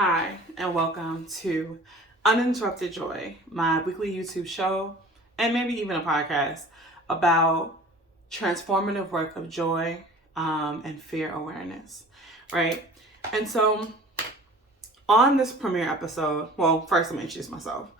Hi, and welcome to Uninterrupted Joy, my weekly YouTube show, and maybe even a podcast about transformative work of joy and fear awareness, right? And so, on this premiere episode, well, first I'm going to introduce myself.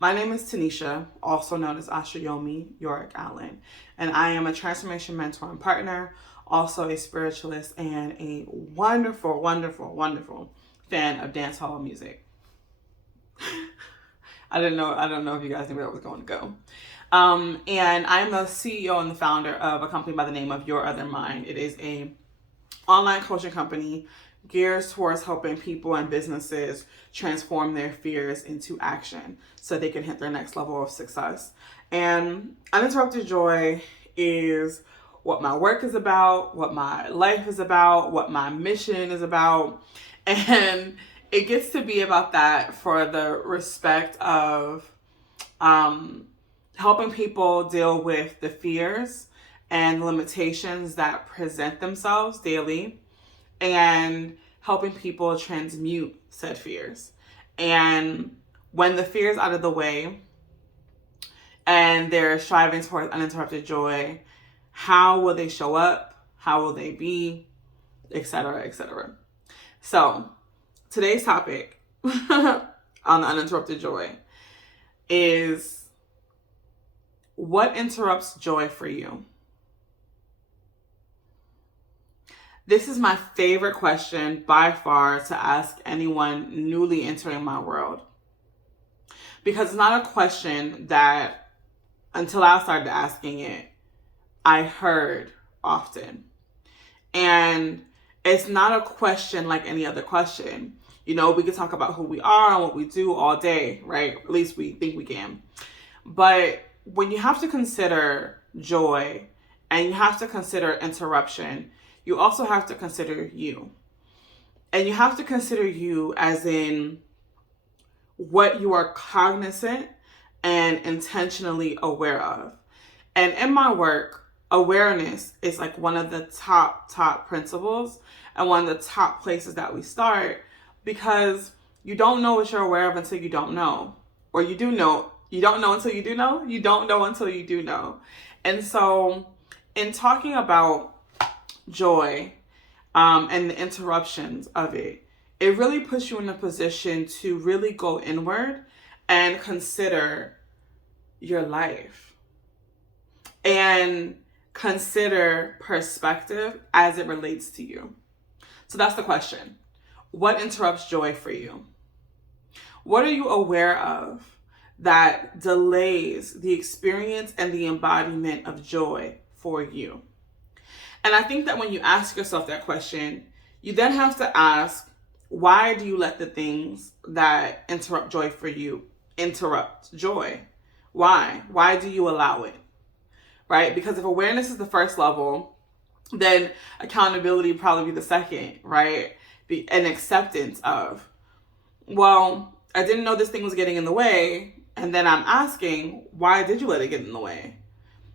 My name is Tanisha, also known as Ashayomi Yorick Allen, and I am a transformation mentor and partner, also a spiritualist, and a wonderful, wonderful, wonderful fan of dance hall music. I don't know if you guys knew where I was going to go. And I'm the CEO and the founder of a company by the name of Your Other Mind. It is a online coaching company geared towards helping people and businesses transform their fears into action so they can hit their next level of success. And Uninterrupted Joy is what my work is about, what my life is about, what my mission is about. And it gets to be about that for the respect of helping people deal with the fears and limitations that present themselves daily, and helping people transmute said fears. And when the fear is out of the way and they're striving towards uninterrupted joy, how will they show up? How will they be? Etc., etc. So, today's topic on the uninterrupted joy is what interrupts joy for you? This is my favorite question by far to ask anyone newly entering my world. Because it's not a question that, until I started asking it, I heard often. And it's not a question like any other question. You know, we can talk about who we are and what we do all day, right? At least we think we can. But when you have to consider joy and you have to consider interruption, you also have to consider you. And you have to consider you as in what you are cognizant and intentionally aware of. And in my work, awareness is like one of the top principles and one of the top places that we start, because you don't know what you're aware of until you don't know. Or you do know. You don't know until you do know. You don't know until you do know. And so in talking about joy and the interruptions of it, it really puts you in a position to really go inward and consider your life and consider perspective as it relates to you. So that's the question. What interrupts joy for you? What are you aware of that delays the experience and the embodiment of joy for you? And I think that when you ask yourself that question, you then have to ask, why do you let the things that interrupt joy for you interrupt joy? Why? Why do you allow it? Right? Because if awareness is the first level, then accountability would probably be the second, right? An acceptance of, well, I didn't know this thing was getting in the way. And then I'm asking, why did you let it get in the way?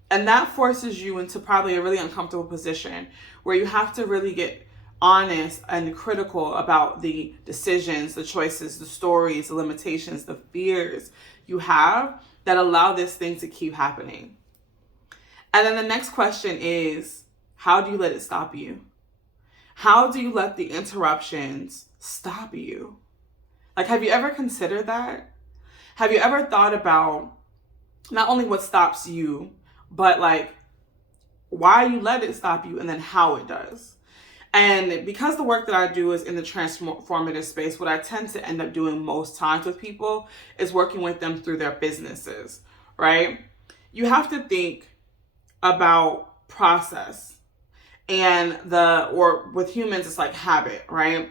And that forces you into probably a really uncomfortable position where you have to really get honest and critical about the decisions, the choices, the stories, the limitations, the fears you have that allow this thing to keep happening. And then the next question is, how do you let it stop you? How do you let the interruptions stop you? Like, have you ever considered that? Have you ever thought about not only what stops you, but like why you let it stop you and then how it does? And because the work that I do is in the transformative space, what I tend to end up doing most times with people is working with them through their businesses, right? You have to think about process or with humans, it's like habit, right?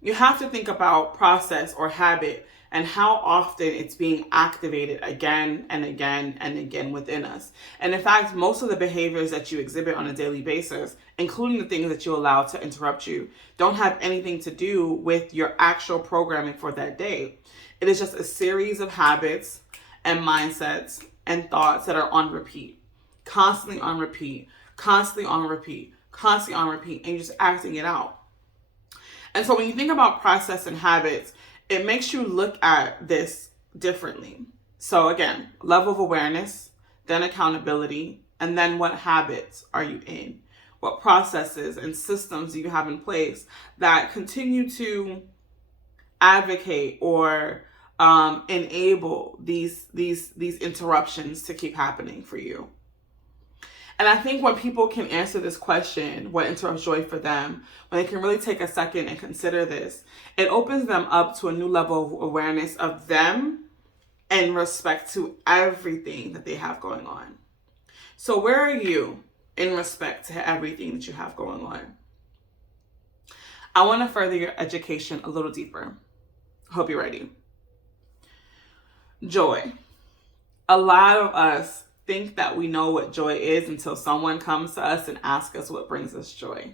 You have to think about process or habit and how often it's being activated again and again and again within us. And in fact, most of the behaviors that you exhibit on a daily basis, including the things that you allow to interrupt you, don't have anything to do with your actual programming for that day. It is just a series of habits and mindsets and thoughts that are on repeat, constantly on repeat, constantly on repeat, constantly on repeat, and you're just acting it out. And so when you think about process and habits, it makes you look at this differently. So again, level of awareness, then accountability, and then what habits are you in? What processes and systems do you have in place that continue to advocate or enable these interruptions to keep happening for you? And I think when people can answer this question, what interrupts joy for them, when they can really take a second and consider this, it opens them up to a new level of awareness of them in respect to everything that they have going on. So where are you in respect to everything that you have going on? I want to further your education a little deeper. Hope you're ready. Joy. A lot of us think that we know what joy is until someone comes to us and asks us what brings us joy.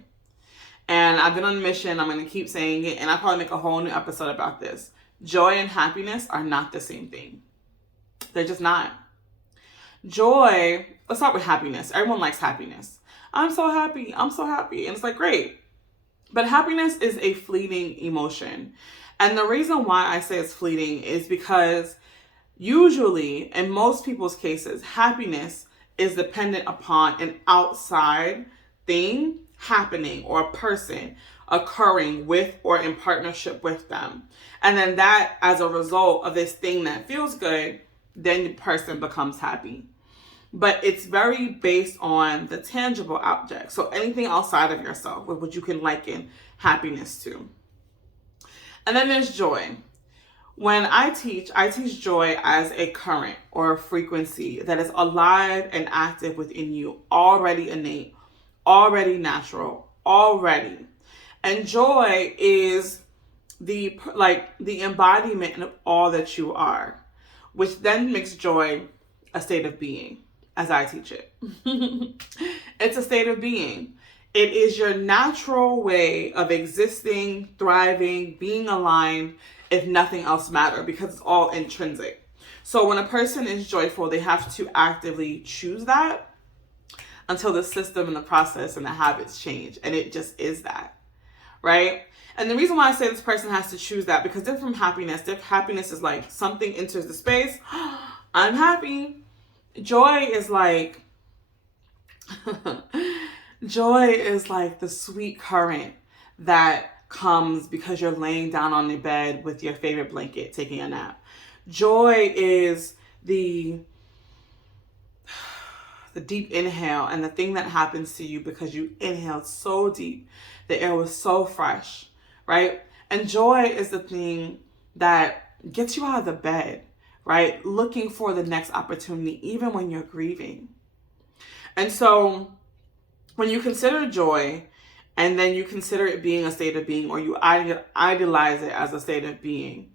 And I've been on a mission. I'm going to keep saying it, and I'll probably make a whole new episode about this. Joy and happiness are not the same thing. They're just not. Joy, let's start with happiness. Everyone likes happiness. I'm so happy. I'm so happy. And it's like, great. But happiness is a fleeting emotion. And the reason why I say it's fleeting is because usually, in most people's cases, happiness is dependent upon an outside thing happening or a person occurring with or in partnership with them. And then that, as a result of this thing that feels good, then the person becomes happy. But it's very based on the tangible object. So anything outside of yourself, what you can liken happiness to. And then there's joy. When I teach joy as a current or a frequency that is alive and active within you, already innate, already natural, already. And joy is the embodiment of all that you are, which then makes joy a state of being, as I teach it. It's a state of being. It is your natural way of existing, thriving, being aligned, if nothing else matters, because it's all intrinsic. So when a person is joyful, they have to actively choose that until the system and the process and the habits change. And it just is that, right? And the reason why I say this person has to choose that, because they're from happiness. Their happiness is like something enters the space. I'm happy. Joy is like, joy is like the sweet current that comes because you're laying down on your bed with your favorite blanket, taking a nap. Joy is the deep inhale and the thing that happens to you because you inhaled so deep. The air was so fresh, right? And joy is the thing that gets you out of the bed, right? Looking for the next opportunity, even when you're grieving. And so when you consider joy, and then you consider it being a state of being, or you idealize it as a state of being,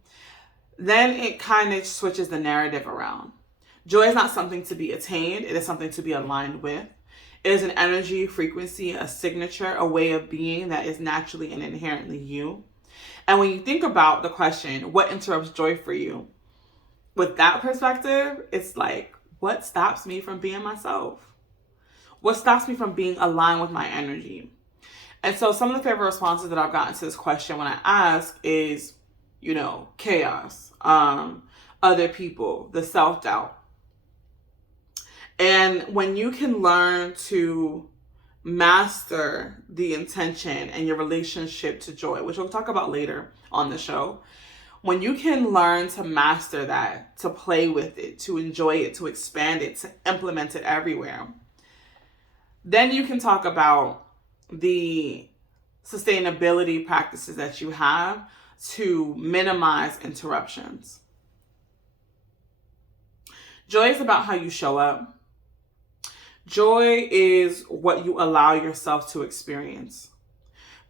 then it kind of switches the narrative around. Joy is not something to be attained. It is something to be aligned with. It is an energy, frequency, a signature, a way of being that is naturally and inherently you. And when you think about the question, what interrupts joy for you? With that perspective, it's like, what stops me from being myself? What stops me from being aligned with my energy? And so some of the favorite responses that I've gotten to this question when I ask is, chaos, other people, the self-doubt. And when you can learn to master the intention and your relationship to joy, which we'll talk about later on the show, when you can learn to master that, to play with it, to enjoy it, to expand it, to implement it everywhere, then you can talk about the sustainability practices that you have to minimize interruptions. Joy is about how you show up. Joy is what you allow yourself to experience.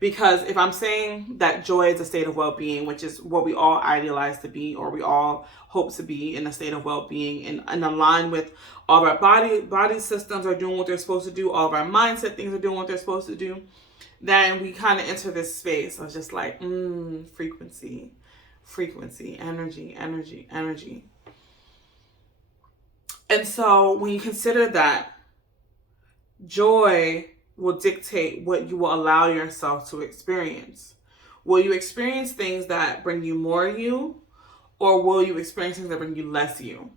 Because if I'm saying that joy is a state of well-being, which is what we all idealize to be, or we all hope to be in a state of well-being and align with all of our body systems are doing what they're supposed to do, all of our mindset things are doing what they're supposed to do, then we kind of enter this space of just like, frequency, energy. And so when you consider that, joy will dictate what you will allow yourself to experience, Will you experience things that bring you more you? Or will you experience things that bring you less you?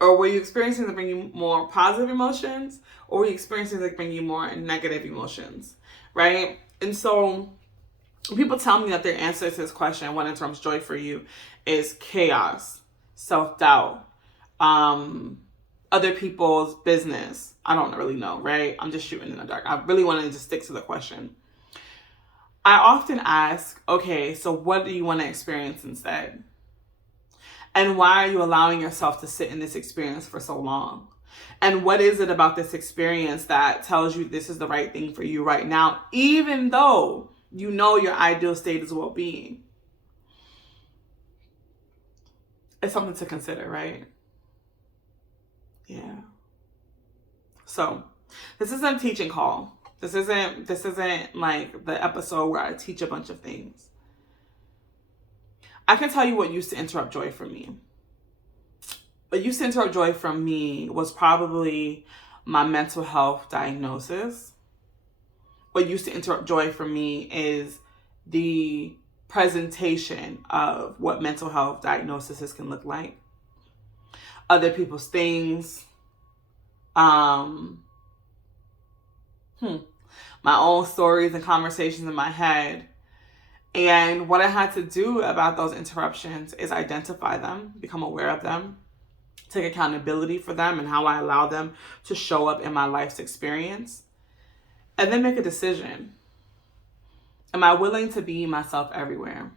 Or will you experience things that bring you more positive emotions? Or will you experience things that bring you more negative emotions? Right? And so when people tell me that their answer to this question, what interrupts joy for you, is chaos, self-doubt, other people's business. I don't really know, right? I'm just shooting in the dark. I really want to just stick to the question. I often ask, okay, so what do you want to experience instead? And why are you allowing yourself to sit in this experience for so long? And what is it about this experience that tells you this is the right thing for you right now, even though you know your ideal state is well-being? It's something to consider, right? Yeah. So this isn't a teaching call. This isn't like the episode where I teach a bunch of things. I can tell you what used to interrupt joy for me. What used to interrupt joy from me was probably my mental health diagnosis. What used to interrupt joy for me is the presentation of what mental health diagnoses can look like. Other people's things. My own stories and conversations in my head. And what I had to do about those interruptions is identify them, become aware of them, take accountability for them and how I allow them to show up in my life's experience, and then make a decision. Am I willing to be myself everywhere?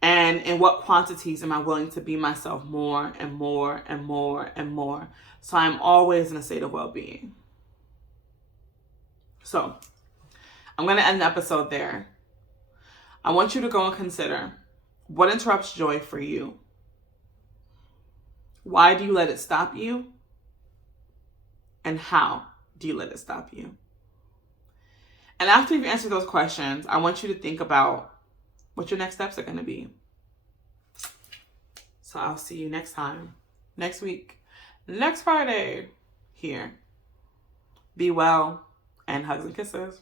And in what quantities am I willing to be myself more and more and more and more? So I'm always in a state of well-being. So I'm going to end the episode there. I want you to go and consider, what interrupts joy for you? Why do you let it stop you? And how do you let it stop you? And after you've answered those questions, I want you to think about what your next steps are going to be. So I'll see you next time, next week, next Friday here. Be well, and hugs and kisses.